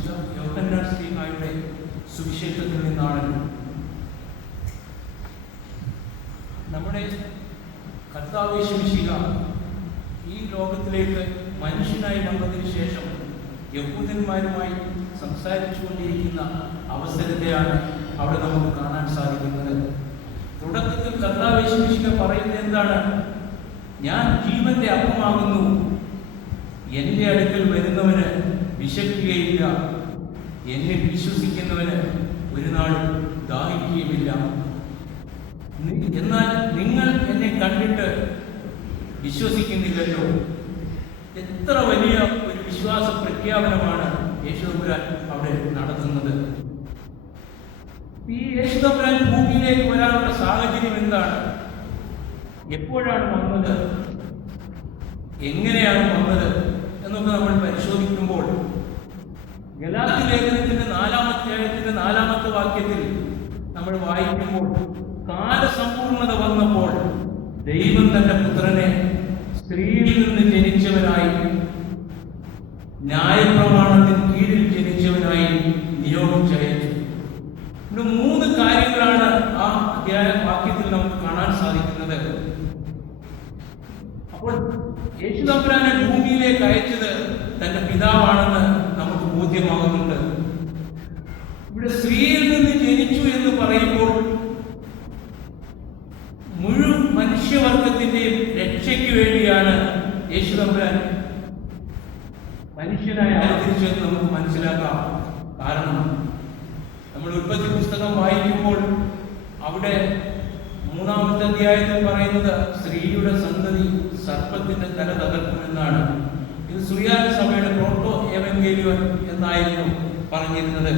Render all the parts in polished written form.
വിശുദ്ധ യോഹന്നാൻ ശ്ലീഹായുടെ സുവിശേഷത്തിൽ നിന്നാണ്. നമ്മുടെ കർത്താവ് യേശു മിശിഹ ഈ ലോകത്തിലേക്ക് മനുഷ്യനായി വന്നതിന് ശേഷം യഹൂദന്മാരുമായി സംസാരിച്ചു കൊണ്ടിരിക്കുന്ന അവസരത്തെയാണ് അവിടെ നമുക്ക് കാണാൻ സാധിക്കുന്നത്. തുടക്കത്തിൽ കർത്താവ് യേശു മിശിഹ പറയുന്നത് എന്താണ്? ഞാൻ ജീവന്റെ അപ്പമാകുന്നു, എൻ്റെ അടുക്കൽ വരുന്നവന് വിശക്കുകയില്ല, എന്നെ വിശ്വസിക്കുന്നവന് ഒരു നാൾ ദാഹിക്കുകയുമില്ല. എന്നാൽ നിങ്ങൾ എന്നെ കണ്ടിട്ട് വിശ്വസിക്കുന്നില്ലല്ലോ. എത്ര വലിയ ഒരു വിശ്വാസ പ്രഖ്യാപനമാണ് യേശുദമ്പുരാൻ അവിടെ നടത്തുന്നത്. ഈ യേശുദമ്പുരാൻ ഭൂമിയിലേക്ക് വരാനുള്ള സാഹചര്യം എന്താണ്? എപ്പോഴാണ് വന്നത്? എങ്ങനെയാണ് വന്നത് എന്നൊക്കെ നമ്മൾ പരിശോധിക്കുമ്പോൾ ഗലാത്യ ലേഖനത്തിന്റെ 4-ാം അധ്യായത്തിന്റെ 4-ാമത്തെ വാക്യത്തിൽ നമ്മൾ വായിക്കുമ്പോൾ, കാലസമ്പൂർണത വന്നപ്പോൾ ദൈവം തന്റെ പുത്രനെ സ്ത്രീയിൽ നിന്ന് ജനിച്ചവനായി, ന്യായപ്രമാണത്തിന് കീഴിൽ ജനിച്ചവനായി നിയോഗിച്ചയച്ചു. ഇവിടെ 3 കാര്യങ്ങളാണ് ആ വാക്യത്തിൽ നമുക്ക് കാണാൻ സാധിക്കുന്നത്. അപ്പോൾ യേശുദമ്പുരാനെ ഭൂമിയിലേക്ക് അയച്ചത് തന്റെ പിതാവാണെന്ന് നമുക്ക് ബോധ്യമാകുന്നുണ്ട്. ഇവിടെ സ്ത്രീയിൽ നിന്ന് ജനിച്ചു എന്ന് പറയുമ്പോൾ മുഴുവൻ മനുഷ്യവർഗത്തിന്റെയും രക്ഷയ്ക്ക് വേണ്ടിയാണ് യേശുദമ്പുരാൻ മനുഷ്യനായി അവതരിച്ചതെന്ന് നമുക്ക് മനസ്സിലാക്കാം. കാരണം നമ്മൾ ഉൽപ്പത്തി പുസ്തകം വായിക്കുമ്പോൾ അവിടെ 3-ാമത്തെ അധ്യായത്തിൽ പറയുന്നത് സ്ത്രീയുടെ സന്തതി സർപ്പത്തിന്റെ തല തകർക്കുമെന്നാണ്. ഇത് സുറിയാനി സഭയുടെ പ്രോട്ടോ എവൻഗേലിയോൻ എന്നായിരുന്നു പറഞ്ഞിരുന്നത്.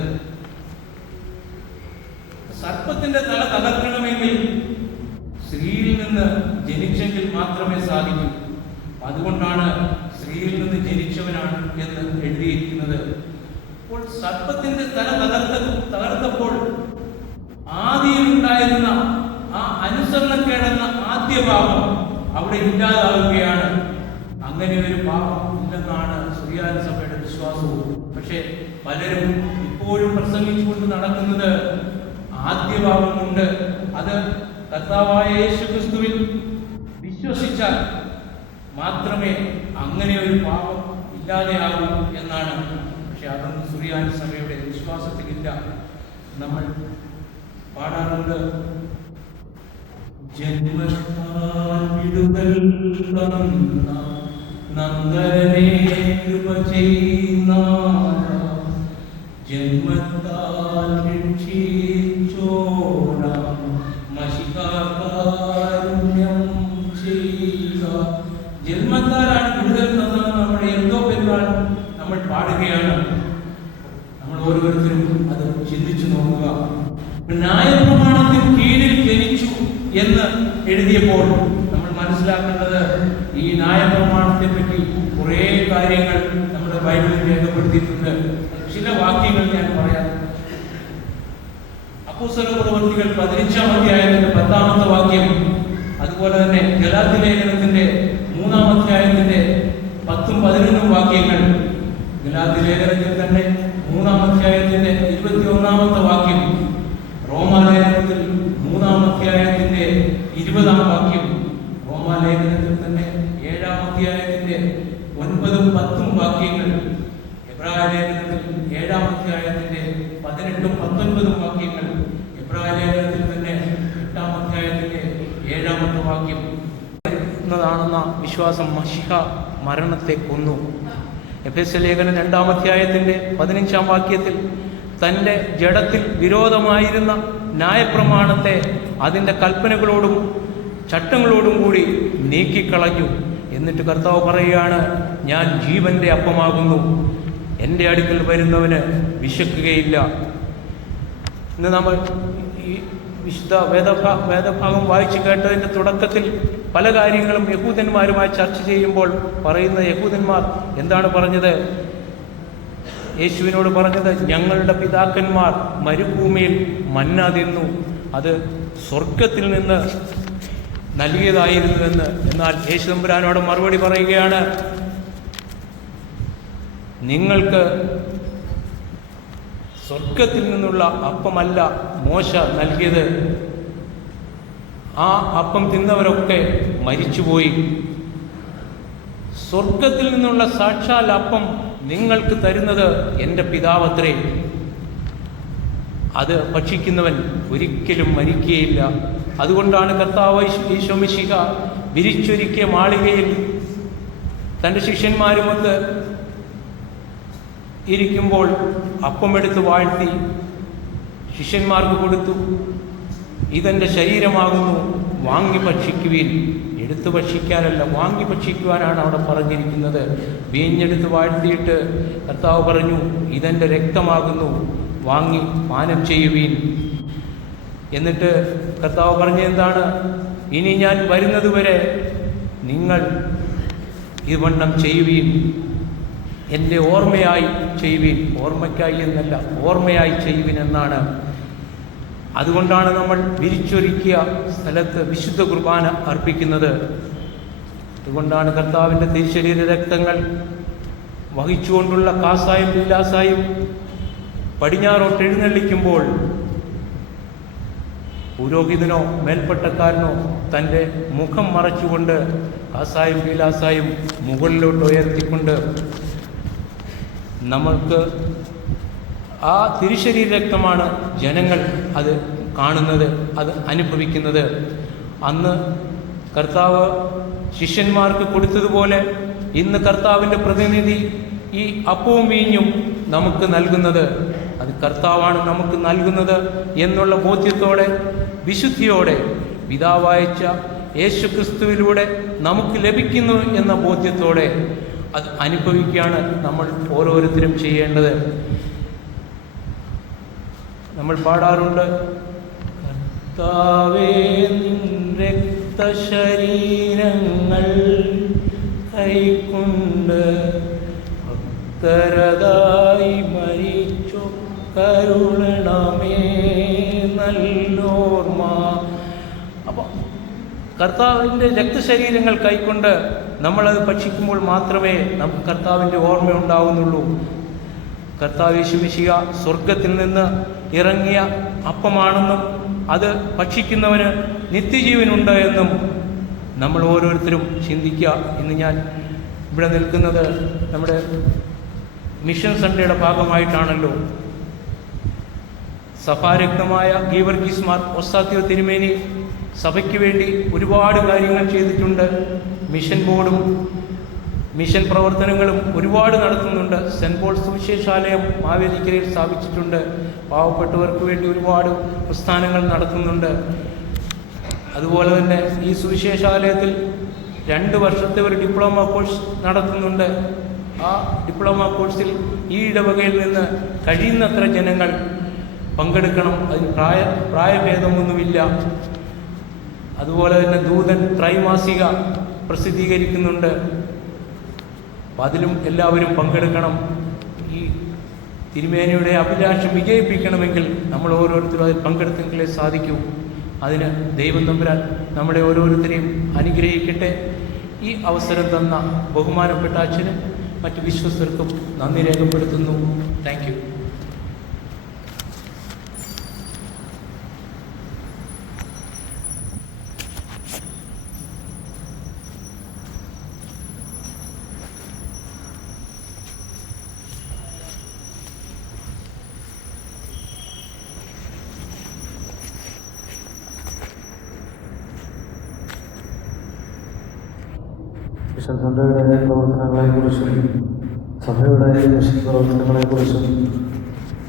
സർപ്പത്തിന്റെ തല തകർക്കണമെങ്കിൽ സ്ത്രീയിൽ നിന്ന് ജനിച്ചെങ്കിൽ മാത്രമേ സാധിക്കൂ. അതുകൊണ്ടാണ് സ്ത്രീയിൽ നിന്ന് ജനിച്ചവനാണ് എന്ന് എഴുതിയിരിക്കുന്നത്. അപ്പോൾ സർപ്പത്തിന്റെ തല തകർത്തപ്പോൾ ആദിയിൽ ഉണ്ടായിരുന്ന ആ അനുസരണക്കേടെന്ന ആദ്യ ഭാവം അവിടെ ഇല്ലാതാവുകയാണ്. അങ്ങനെ ഒരു ഭാവം ഇല്ലെന്നാണ് സുറിയാനി സഭയുടെ വിശ്വാസവും. പക്ഷെ പലരും ഇപ്പോഴും പ്രസംഗിച്ചുകൊണ്ട് നടക്കുന്നത് ആദ്യഭാവമുണ്ട്. അത് കർത്താവായ യേശു ക്രിസ്തുവിൽ വിശ്വസിച്ചാൽ മാത്രമേ അങ്ങനെ ഒരു പാപം ഇല്ലാതെയാകൂ എന്നാണ്. പക്ഷെ അതൊന്നും സുറിയാനി സഭയുടെ വിശ്വാസത്തിലില്ല. നമ്മൾ പാടാറുണ്ട്, ജന്മത്താൽ വിടുതൽ തന്ന നന്ദനെ കൃപ ചെയ്യുന്ന, ജന്മത്താൽ രക്ഷിച്ചോട മഷികാരുണ്യം ചെയ്യുക. ജന്മത്താലാണ് വിടുതൽ തന്നത് നമ്മുടെ എന്തോ പെരുന്നാൾ നമ്മൾ പാടുകയാണ്. നമ്മൾ ഓരോരുത്തരും അത് ചിന്തിച്ചു നോക്കുക. ന്യായപ്രമാണത്തിന് കീഴിൽ ജനിച്ചു എന്ന് എഴുതിയപ്പോൾ നമ്മൾ മനസ്സിലാക്കേണ്ടത് ഈ ന്യായപ്രമാണത്തെ പറ്റി കുറേ കാര്യങ്ങൾ നമ്മുടെ ബൈബിളിൽ രേഖപ്പെടുത്തിയിട്ടുണ്ട്. ചില വാക്യങ്ങൾ ഞാൻ പറയാം. അപ്പോസ്തലപ്രവൃത്തികൾ 15-ാം അധ്യായത്തിന്റെ 10-ാമത്തെ വാക്യം, അതുപോലെ തന്നെ ഗലാത്യ ലേഖനത്തിന്റെ 3-ാം അധ്യായത്തിന്റെ 10ഉം 11ഉം വാക്യങ്ങൾ, ഗലാത്യ ലേഖനത്തിൽ തന്നെ 3-ാം അധ്യായത്തിന്റെ 21-ാമത്തെ വാക്യം, റോമാലേഖനത്തിൽ 3-ാം അധ്യായത്തിന്റെ 20-ാം വാക്യം, റോമാലേഖനത്തിൽ തന്നെ 7-ാം അധ്യായത്തിന്റെ 9ഉം 10ഉം വാക്യങ്ങൾ, എബ്രായ ലേഖനത്തിൽ 7-ാം അധ്യായത്തിന്റെ 18ഉം 19ഉം വാക്യങ്ങൾ, എബ്രായ ലേഖനത്തിൽ തന്നെ 8-ാം അധ്യായത്തിന്റെ 7-ാമത്തെ വാക്യം എന്നതാണെന്ന വിശ്വാസം മശിഹ മരണത്തെ കൊന്നു. എഫേസ്യ ലേഖനം 2-ാം അധ്യായത്തിന്റെ 15-ാം വാക്യത്തിൽ തൻ്റെ ജഡത്തിൽ വിരോധമായിരുന്ന ന്യായപ്രമാണത്തെ അതിൻ്റെ കൽപ്പനകളോടും ചട്ടങ്ങളോടും കൂടി നീക്കിക്കളഞ്ഞു. എന്നിട്ട് കർത്താവ് പറയുകയാണ്, ഞാൻ ജീവന്റെ അപ്പമാകുന്നു, എൻ്റെ അടുക്കൽ വരുന്നവന് വിശക്കുകയില്ല. ഇന്ന് നമ്മൾ ഈ വിശുദ്ധ വേദഭാഗം വായിച്ചു കേട്ടതിൻ്റെ തുടക്കത്തിൽ പല കാര്യങ്ങളും യഹൂദന്മാരുമായി ചർച്ച ചെയ്യുമ്പോൾ പറയുന്ന യഹൂദന്മാർ എന്താണ് പറഞ്ഞത്? യേശുവിനോട് പറഞ്ഞത്, ഞങ്ങളുടെ പിതാക്കന്മാർ മരുഭൂമിയിൽ മന്ന തിന്നു, അത് സ്വർഗത്തിൽ നിന്ന് നൽകിയതായിരുന്നുവെന്ന്. എന്നാൽ യേശു തമ്പുരാനോട് മറുപടി പറയുകയാണ്, നിങ്ങൾക്ക് സ്വർഗത്തിൽ നിന്നുള്ള അപ്പമല്ല മോശ നൽകിയത്. ആ അപ്പം തിന്നവരൊക്കെ മരിച്ചുപോയി. സ്വർഗത്തിൽ നിന്നുള്ള സാക്ഷാൽ അപ്പം നിങ്ങൾക്ക് തരുന്നത് എൻ്റെ പിതാവത്രേ. അത് ഭക്ഷിക്കുന്നവൻ ഒരിക്കലും മരിക്കുകയില്ല. അതുകൊണ്ടാണ് കർത്താവ് ഈശോ മിശിഹ വിരിച്ചൊരുക്കിയ മാളികയിൽ തൻ്റെ ശിഷ്യന്മാരുമൊത്ത് ഇരിക്കുമ്പോൾ അപ്പമെടുത്ത് വാഴ്ത്തി ശിഷ്യന്മാർക്ക് കൊടുത്തു. ഇതെൻ്റെ ശരീരമാകുന്നു, വാങ്ങി ഭക്ഷിക്കുവിൻ. എടുത്തു ഭക്ഷിക്കാനല്ല, വാങ്ങി ഭക്ഷിക്കുവാനാണ് അവിടെ പറഞ്ഞിരിക്കുന്നത്. വീഞ്ഞെടുത്ത് വാഴ്ത്തിയിട്ട് കർത്താവ് പറഞ്ഞു, ഇതെൻ്റെ രക്തമാകുന്നു, വാങ്ങി പാനം ചെയ്യുവീൻ. എന്നിട്ട് കർത്താവ് പറഞ്ഞെന്താണ്? ഇനി ഞാൻ വരുന്നത് വരെ നിങ്ങൾ ഇവണ്ണം ചെയ്യുവീൻ, എൻ്റെ ഓർമ്മയായി ചെയ്യുവീൻ. ഓർമ്മയ്ക്കായി എന്നല്ല, ഓർമ്മയായി ചെയ്യുവിൻ എന്നാണ്. അതുകൊണ്ടാണ് നമ്മൾ വിരിച്ചൊരുക്കിയ സ്ഥലത്ത് വിശുദ്ധ കുർബാന അർപ്പിക്കുന്നത്. അതുകൊണ്ടാണ് കർത്താവിൻ്റെ തിരുശരീര രക്തങ്ങൾ വഹിച്ചുകൊണ്ടുള്ള കാസായും ലീലാസായും പടിഞ്ഞാറോട്ട് എഴുന്നള്ളിക്കുമ്പോൾ പുരോഹിതനോ മേൽപ്പട്ടക്കാരനോ തൻ്റെ മുഖം മറച്ചുകൊണ്ട് കാസായും ലീലാസായും മുകളിലോട്ട് ഉയർത്തിക്കൊണ്ട് നമ്മൾക്ക് ആ തിരുശരീര രക്തമാണ് ജനങ്ങൾ അത് കാണുന്നത്, അത് അനുഭവിക്കുന്നത്. അന്ന് കർത്താവ് ശിഷ്യന്മാർക്ക് കൊടുത്തതുപോലെ ഇന്ന് കർത്താവിൻ്റെ പ്രതിനിധി ഈ അപ്പവും വീഞ്ഞും നമുക്ക് നൽകുന്നത്. അത് കർത്താവാണ് നമുക്ക് നൽകുന്നത് എന്നുള്ള ബോധ്യത്തോടെ, വിശുദ്ധിയോടെ, പിതാവയച്ച യേശു ക്രിസ്തുവിലൂടെ നമുക്ക് ലഭിക്കുന്നു എന്ന ബോധ്യത്തോടെ അത് അനുഭവിക്കുകയാണ് നമ്മൾ ഓരോരുത്തരും ചെയ്യേണ്ടത്. നമ്മൾ പാടാറുണ്ട്, കർത്താവേ നിൻ രക്തശരീരങ്ങൾ കൈക്കൊണ്ട് ഭക്തരതായി മരിച്ചു കരുണമേ നല്ലോർമ്മ. അപ്പം കർത്താവിൻ്റെ രക്തശരീരങ്ങൾ കൈക്കൊണ്ട് നമ്മളത് ഭക്ഷിക്കുമ്പോൾ മാത്രമേ നമുക്ക് കർത്താവിൻ്റെ ഓർമ്മ ഉണ്ടാവുന്നുള്ളൂ. കർത്താവ് യേശു മിശിഹ സ്വർഗത്തിൽ നിന്ന് ഇറങ്ങിയ അപ്പമാണെന്നും അത് ഭക്ഷിക്കുന്നവന് നിത്യജീവനുണ്ട് എന്നും നമ്മൾ ഓരോരുത്തരും ചിന്തിക്കുക. ഇന്ന് ഞാൻ ഇവിടെ നിൽക്കുന്നത് നമ്മുടെ മിഷൻ സൺഡേയുടെ ഭാഗമായിട്ടാണല്ലോ. സഭാരക്തമായ ഗീവർഗീസ് മാർ ഒസ്താത്യോ തിരുമേനി സഭയ്ക്ക് വേണ്ടി ഒരുപാട് കാര്യങ്ങൾ ചെയ്തിട്ടുണ്ട്. മിഷൻ ബോർഡും മിഷൻ പ്രവർത്തനങ്ങളും ഒരുപാട് നടത്തുന്നുണ്ട്. സെൻറ്റ് പോൾ സുവിശേഷാലയം മാവേലിക്കരയിൽ സ്ഥാപിച്ചിട്ടുണ്ട്. പാവപ്പെട്ടവർക്ക് വേണ്ടി ഒരുപാട് പ്രസ്ഥാനങ്ങൾ നടത്തുന്നുണ്ട്. അതുപോലെ തന്നെ ഈ സുവിശേഷാലയത്തിൽ 2 വർഷത്തെ ഒരു ഡിപ്ലോമ കോഴ്സ് നടത്തുന്നുണ്ട്. ആ ഡിപ്ലോമ കോഴ്സിൽ ഈ ഇടവകയിൽ നിന്ന് കഴിയുന്നത്ര ജനങ്ങൾ പങ്കെടുക്കണം. അതിന് പ്രായഭേദമൊന്നുമില്ല. അതുപോലെ തന്നെ ദൂതൻ ത്രൈമാസിക പ്രസിദ്ധീകരിക്കുന്നുണ്ട്. അപ്പം അതിലും എല്ലാവരും പങ്കെടുക്കണം. ഈ തിരുമേനിയുടെ അഭിലാഷം വിജയിപ്പിക്കണമെങ്കിൽ നമ്മൾ ഓരോരുത്തരും അതിൽ പങ്കെടുത്തെങ്കിലേ സാധിക്കൂ. അതിന് ദൈവം തമ്പുരാൻ നമ്മളെ ഓരോരുത്തരെയും അനുഗ്രഹിക്കട്ടെ. ഈ അവസരം തന്ന ബഹുമാനപ്പെട്ട അച്ഛനും മറ്റ് വിശ്വസ്തർക്കും നന്ദി രേഖപ്പെടുത്തുന്നു. Thank you. മിഷൻ സൺഡേയുടെ പ്രവർത്തനങ്ങളെക്കുറിച്ചും സഭയുടെ മിഷൻ പ്രവർത്തനങ്ങളെക്കുറിച്ചും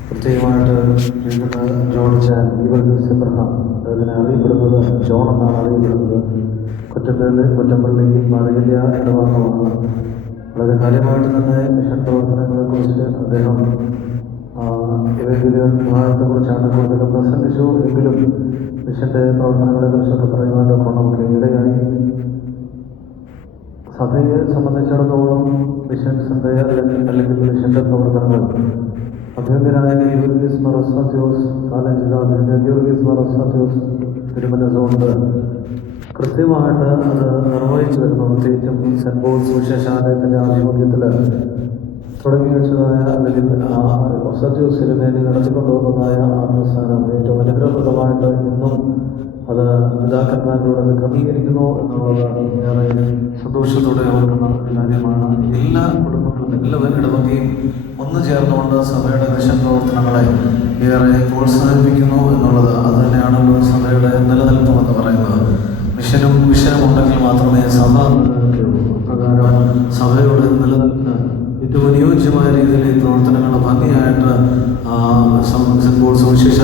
പ്രത്യേകമായിട്ട് വീണ്ടും ജോണിച്ച ഗീവർഗീസ് എബ്രഹാം, അദ്ദേഹത്തിനെ അറിയപ്പെടുന്നത് ജോൺ എന്നാണ് അറിയപ്പെടുന്നത്. കുറ്റപ്പള്ളി മാളികല്യ ഇടവകമാണ്. വളരെ കാര്യമായിട്ട് തന്നെ മിഷൻ പ്രവർത്തനങ്ങളെക്കുറിച്ച് അദ്ദേഹം ഏതെങ്കിലും വിഭാഗത്തെക്കുറിച്ചാണ് കൂടുതലും പ്രസംഗിച്ചു. എങ്കിലും മിഷൻ്റെ പ്രവർത്തനങ്ങളെക്കുറിച്ചൊക്കെ പറയുവാനൊക്കെ നമുക്ക് ഇടയായി. സഭയെ സംബന്ധിച്ചിടത്തോളം മിഷൻ സൺഡേ അല്ലെങ്കിൽ മിഷൻ്റെ പ്രവർത്തനങ്ങൾ അഭ്യന്തരായ ഗീവർഗീസ് മാർ ഒസ്താത്യോസ് കാലഞ്ചിത ഗീവർഗീസ് മാർ ഒസ്താത്യോസ് തിരുമനസുകൊണ്ട് കൃത്യമായിട്ട് അത് നിർവഹിച്ചു വരുന്നു. പ്രത്യേകിച്ചും സെൻറ്റ് പോൾ സുവിശേഷാലയത്തിൻ്റെ ആഭിമുഖ്യത്തിൽ തുടങ്ങി വെച്ചതായ അല്ലെങ്കിൽ ഒസറ്റീവ് സിനിമയിൽ നടത്തിക്കൊണ്ടുവന്നതായ ആ പ്രസ്ഥാനം ഏറ്റവും അനുഗ്രഹപ്രദമായിട്ട് ഇന്നും അത് പിതാക്കന്മാരിലൂടെ ക്രമീകരിക്കുന്നു എന്നുള്ളത് ഏറെ സന്തോഷത്തോടെ ഓർക്കുന്ന ഒരു കാര്യമാണ്. എല്ലാ കുടുംബങ്ങളും എല്ലാവരും ഇടവകയും ഒന്നു ചേർന്നുകൊണ്ട് സഭയുടെ മിഷൻ പ്രവർത്തനങ്ങളെ ഏറെ പ്രോത്സാഹിപ്പിക്കുന്നു എന്നുള്ളത് അത് തന്നെയാണല്ലോ സഭയുടെ നിലനിൽപ്പ് എന്ന് പറയുന്നത്. മിഷനും വിഷനും ഉണ്ടെങ്കിൽ മാത്രമേ സഭ നിലനിൽക്കുകയുള്ളൂ. അപ്രകാരം സഭയുടെ നിലനിൽപ്പിന് ഏറ്റവും അനുയോജ്യമായ രീതിയിൽ ഈ പ്രവർത്തനങ്ങൾ ഭംഗിയായിട്ട് സെൻറ്റ് പോൾ സുവിശേഷ